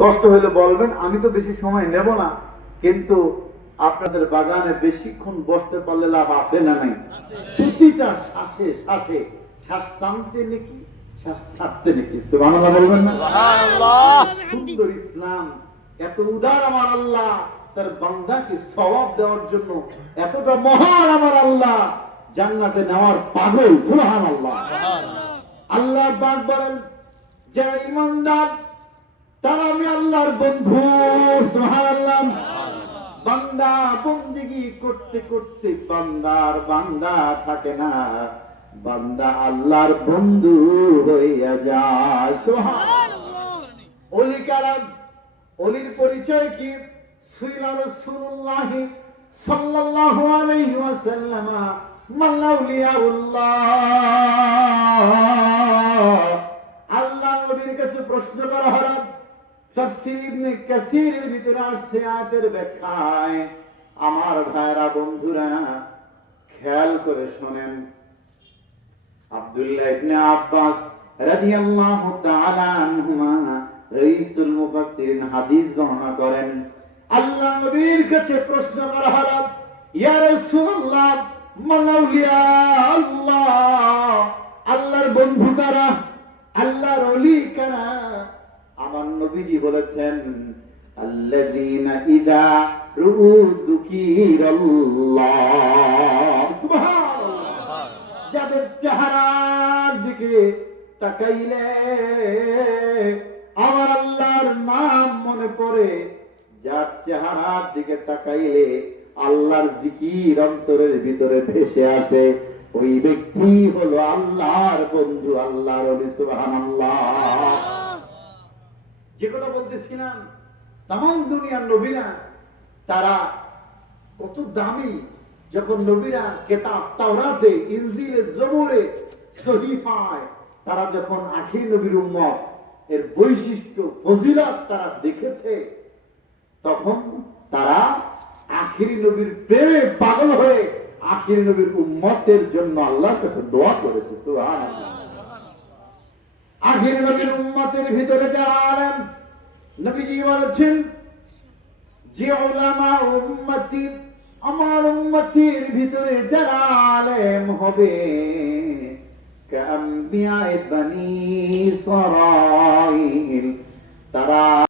কষ্ট হলে বলবেন, আমি তো বেশি সময় নেব না, কিন্তু আপনাদের বাগানে বেশিক্ষণ বসতে পারলে লাভ আছে না নাই? প্রতিটা শ্বাসে শ্বাসে শ্বাস টানতে নাকি শ্বাস ছাড়তে নাকি, সুবহানাল্লাহ বলবেন না? সুন্দর ইসলাম, এত উদার আমার আল্লাহ, তার বান্দাকে সওয়াব দেওয়ার জন্য এতটা মহান আমার আল্লাহ, জান্নাতে নেওয়ার পাগল, সুবহানাল্লাহ। আল্লাহ পাক বলেন, যারা ঈমানদার তারা আমি আল্লাহর বন্ধু, সুবহানাল্লাহ। বান্দা বন্দেগী করতে করতে বান্দার বান্দা থাকে না, বান্দা আল্লাহর বন্ধু হইয়া যায়, সুবহানাল্লাহ। ওলি কারা? ওলির পরিচয় কি? সুইলা রাসূলুল্লাহ সাল্লাল্লাহু আলাইহি ওয়াসাল্লাম মাল্লাউলিয়াউল্লাহ। আল্লাহ নবীর কাছে প্রশ্ন করা হলো, তাফসীর ইবনে কাসীরের ভিতরে আসছে আয়াতের ব্যাখ্যায়। আমার ভাইরা বন্ধুরা খেয়াল করে শুনেন। আব্দুল্লাহ ইবনে আব্বাস রাদিয়াল্লাহু তাআলা আনহুমা রাইসুল মুফাসসিরিন হাদিস বর্ণনা করেন, আল্লাহ নবীর কাছে প্রশ্ন করা হলো, ইয়া রাসূলুল্লাহ মালাউলিয়া আল্লাহ, আল্লাহর বন্ধু কারা, আল্লাহর ওলি কারা? আমার নবীজি বলেছেন, আল্লাযীনা ইযা রুউ যুকিরাল্লাহ, সুবহানাল্লাহ। যাদের চেহারার দিকে তাকাইলে আমার আল্লাহর নাম মনে পড়ে, যার চেহারার দিকে তাকাইলে আল্লাহর জিকির অন্তরের ভিতরে ভেসে আসে, ওই ব্যক্তি হলো আল্লাহর বন্ধু, আল্লাহর ওলি, সুবহানাল্লাহ। যে কথা বলতেছিলাম, তামাম দুনিয়ার নবীরা তারা কত দামি। যখন নবীরা কিতাব তাওরাতে, ইনজিলে, জবুরে, সহিফায় তারা যখন আখির নবীর উম্মত এর বৈশিষ্ট্য ফজিলত তারা দেখেছে, তখন তারা আখিরি নবীর প্রেমে পাগল হয়ে আখিরি নবীর উম্মতের জন্য আল্লাহর কাছে দোয়া করেছে, সুবহানাল্লাহ। আখিরি নবীর উম্মতের ভিতরে যারা আলেম, নবীজি বলেছেন যে উলামা উম্মতি, আমার উম্মতির ভিতরে যারা আলেম হবে, কাআম্বিয়া বনি ইসরাঈল, তারা